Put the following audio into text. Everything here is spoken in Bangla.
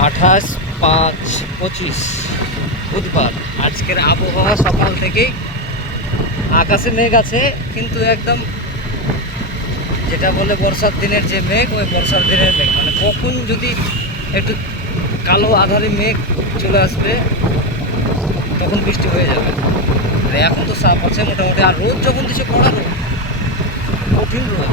28/5/25 বুধবার। আজকের আবহাওয়া সকাল থেকেই আকাশে মেঘ আছে, কিন্তু একদম যেটা বলে বর্ষার দিনের যে মেঘ, ওই বর্ষার দিনের মেঘ, মানে কখন যদি একটু কালো আঁধারি মেঘ চলে আসবে তখন বৃষ্টি হয়ে যাবে। আর এখন তো সাপ আছে মোটামুটি, আর রোদ যখন দিচ্ছে কড়া রোদ, কঠিন রোদ।